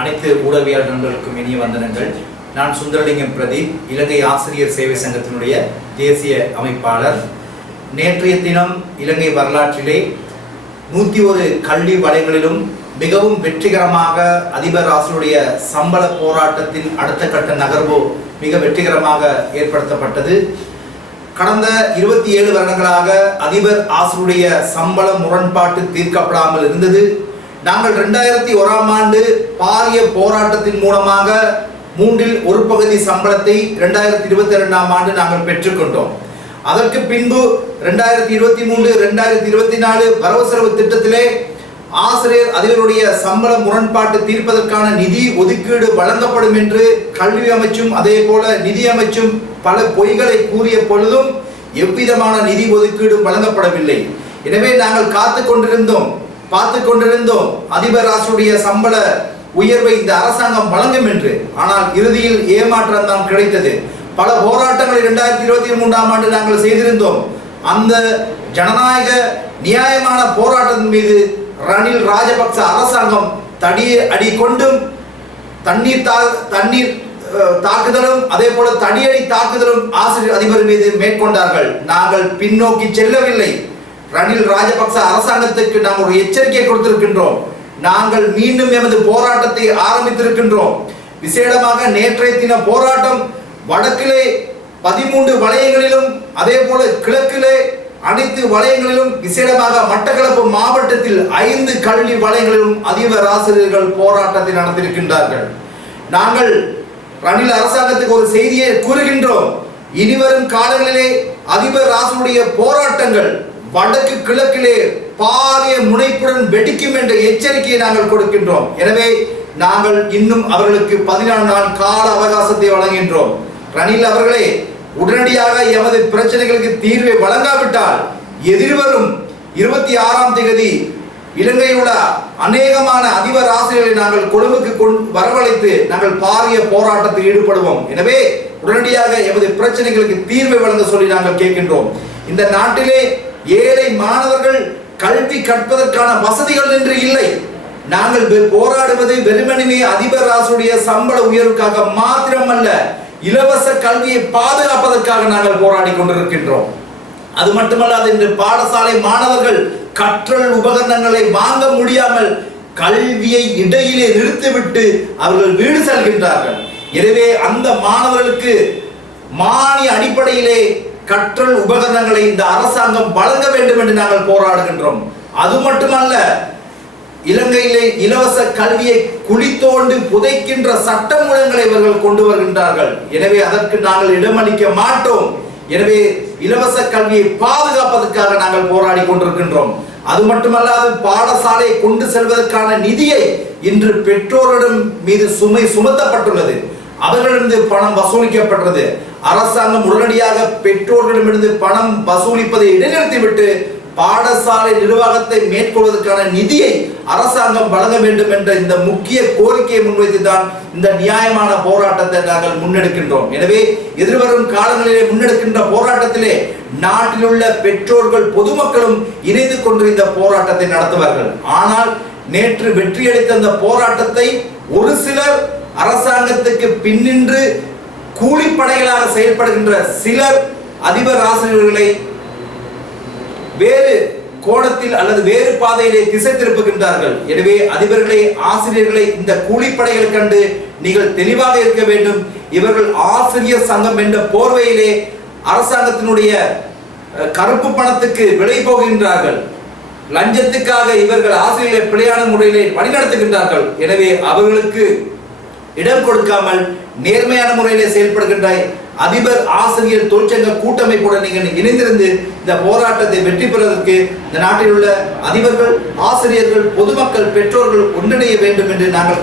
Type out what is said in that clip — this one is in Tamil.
அனைத்து ஊடகவியலாளர்களுக்கும் இனிய வந்தனங்கள். நான் சுந்தரலிங்கம் பிரதீப், இலங்கை ஆசிரியர் சேவை சங்கத்தினுடைய தேசிய அமைப்பாளர். நேற்றைய தினம் இலங்கை வரலாற்றிலே 101 கல்வி வலைகளிலும் மிகவும் வெற்றிகரமாக அதிபர் ராசனுடைய சம்பள போராட்டத்தின் அடுத்த கட்ட நகர்வு மிக வெற்றிகரமாக ஏற்படுத்தப்பட்டது. கடந்த 27 வருடங்களாக அதிபர் ஆசனுடைய சம்பள முரண்பாட்டு தீர்க்கப்படாமல் இருந்தது. நாங்கள் 2001ஆம் ஆண்டு பாரிய போராட்டத்தின் மூலமாக 1/3 பகுதி சம்பளத்தை 2022ஆம் ஆண்டு நாங்கள் பெற்றுக்கொண்டோம். அதற்கு பின்பு 2023-2024 வரவு செலவு திட்டத்திலே ஆசிரியர் அதிபருடைய சம்பள முரண்பாட்டு தீர்ப்பதற்கான நிதி ஒதுக்கீடு வழங்கப்படும் என்று கல்வி அமைச்சும் அதே போல நிதி அமைச்சும் பல பொய்களை கூறிய பொழுதும் எவ்விதமான நிதி ஒதுக்கீடு வழங்கப்படவில்லை. எனவே நாங்கள் பார்த்து கொண்டிருந்தோம் அதிபர் ராசுடைய சம்பள உயர்வை இந்த அரசாங்கம் வழங்கும் என்று. ஆனால் இறுதியில் ஏமாற்றம் தான் கிடைத்தது. பல போராட்டங்களை 2023ஆம் ஆண்டு நாங்கள் செய்திருந்தோம். அந்த ஜனநாயக நியாயமான போராட்டத்தின் மீது ரணில் ராஜபக்ச அரசாங்கம் அடி கொண்டும் தண்ணீர் தாக்குதலும் அதே போல தடியடி தாக்குதலும் ஆசிரியர் அதிபர் மீது மேற்கொண்டார்கள். நாங்கள் பின்னோக்கி செல்லவில்லை. ரணில் ராஜபக்ச அரசாங்கத்துக்கு நாங்கள் ஒரு எச்சரிக்கை கொடுத்திருக்கின்றோம். நாங்கள் மீண்டும் எமது போராட்டத்தை ஆரம்பித்திருக்கின்றோம். விசேடமாக நேற்றைய தின போராட்டம் வடக்கிலே 13 வலயங்களிலும் அதே போல கிழக்கிலே அனைத்து வலயங்களிலும், விசேடமாக மட்டக்களப்பு மாவட்டத்தில் 5 கல்வி வலயங்களிலும் அதிபர் ஆசிரியர்கள் போராட்டத்தை நடத்தியிருக்கின்றார்கள். நாங்கள் ரணில் அரசாங்கத்துக்கு ஒரு செய்தியை கூறுகின்றோம். இனிவரும் காலங்களிலே அதிபர் ராசனுடைய போராட்டங்கள் வடக்கு கிழக்கிலே பாரிய முனைப்புடன் வெடிக்கும் என்ற எச்சரிக்கையை நாங்கள் கொடுக்கின்றோம். எனவே நாங்கள் இன்னும் அவர்களுக்கு 14 நாள் கால அவகாசத்தை வழங்குகின்றோம். ரணில் அவர்களே, உடனடியாக எமது பிரச்சனைகளுக்கு தீர்வை வழங்காவிட்டால் எதிர்வரும் 26ஆம் தேதி இலங்கையில் உள்ள அநேகமான அதிபர் ஆசிரியர்களை நாங்கள் கொழும்புக்கு வரவழைத்து நாங்கள் பாரிய போராட்டத்தில் ஈடுபடுவோம். எனவே உடனடியாக எமது பிரச்சனைகளுக்கு தீர்வை வழங்க சொல்லி நாங்கள் கேட்கின்றோம். இந்த நாட்டிலே ஏழை மாணவர்கள் கல்வி கற்பதற்கான வசதிகள் என்று இல்லை. நாங்கள் போராடுவது வெறுமனே அதிபர் ராசுடைய சம்பள உயர்வுக்காக மாத்திரமல்ல, இலவச கல்வியை பாதுகாப்பதற்காக நாங்கள் போராடி கொண்டிருக்கின்றோம். அது மட்டுமல்லாது, இன்று பாடசாலை மாணவர்கள் கற்றல் உபகரணங்களை வாங்க முடியாமல் கல்வியை இடையிலே நிறுத்திவிட்டு அவர்கள் வீடு செல்கின்றார்கள். எனவே அந்த மாணவர்களுக்கு மானிய அடிப்படையிலே கற்றல் உபகரணங்களை இந்த அரசாங்கம் வழங்க வேண்டும் என்று நாங்கள் போராடுகின்றோம். அது மட்டுமல்ல, இலங்கையிலே இலவச கல்வியை குழி தோண்டி புதைக்கின்ற சட்டமூலங்களை இவர்கள் கொண்டு வருகின்றார்கள். எனவே அதற்கு நாங்கள் இடமளிக்க மாட்டோம். எனவே இலவச கல்வியை பாதுகாப்பதற்காக நாங்கள் போராடி கொண்டிருக்கின்றோம். அது மட்டுமல்லாது, பாடசாலை கொண்டு செல்வதற்கான நிதியை இன்று பெற்றோரிடம் மீது சுமை சுமத்தப்பட்டுள்ளது. அவர்களிடமிருந்து பணம் வசூலிக்கப்பட்டது. அரசாங்கம் உடனடியாக பெற்றோர்களிடமிருந்து பணம் வசூலிப்பதை இடைநிறுத்திவிட்டு பாடசாலை நிர்வாகத்தை மேற்கொள்வதற்கான நிதியை அரசாங்கம் வழங்க வேண்டும் என்ற இந்த முக்கிய கோரிக்கையை முன்வைத்துதான் இந்த நியாயமான போராட்டத்தை நாங்கள் முன்னெடுக்கின்றோம். எனவே எதிர்வரும் காலங்களிலே முன்னெடுக்கின்ற போராட்டத்திலே நாட்டில் உள்ள பெற்றோர்கள் பொதுமக்களும் இணைந்து கொண்டு இந்த போராட்டத்தை நடத்துவார்கள். ஆனால் நேற்று வெற்றியளித்த அந்த போராட்டத்தை ஒரு சிலர் அரசாங்கத்துக்கு பின்னின்று கூலிப்படைகளாக செயல்படுகின்ற சிலர் அதிபர் ஆசிரியர்களை வேறு கோணத்தில் அல்லது வேறு பாதையிலே திசை திருப்புகின்றார்கள். எனவே அதிபர்களை ஆசிரியர்களை இந்த கூலிப்படைகள் கண்டு நீங்கள் தெளிவாக இருக்க வேண்டும். இவர்கள் ஆசிரியர் சங்கம் என்ற போர்வையிலே அரசாங்கத்தினுடைய கருப்பு பணத்துக்கு விலை போகின்றார்கள். லஞ்சத்துக்காக இவர்கள் ஆசிரியர்களை பிழையான முறையிலே வழிநடத்துகின்றார்கள். எனவே அவர்களுக்கு இடம் கொடுக்காமல் நேர்மையான முறையிலே செயல்படுகின்ற அதிபர் ஆசிரியர் தொழிற்சங்க கூட்டமைப்புடன் நீங்கள் இணைந்திருந்து இந்த போராட்டத்தை வெற்றி பெறுவதற்கு இந்த நாட்டில் உள்ள அதிபர்கள், ஆசிரியர்கள், பொதுமக்கள், பெற்றோர்கள் ஒன்றிணைய வேண்டும் என்று நாங்கள்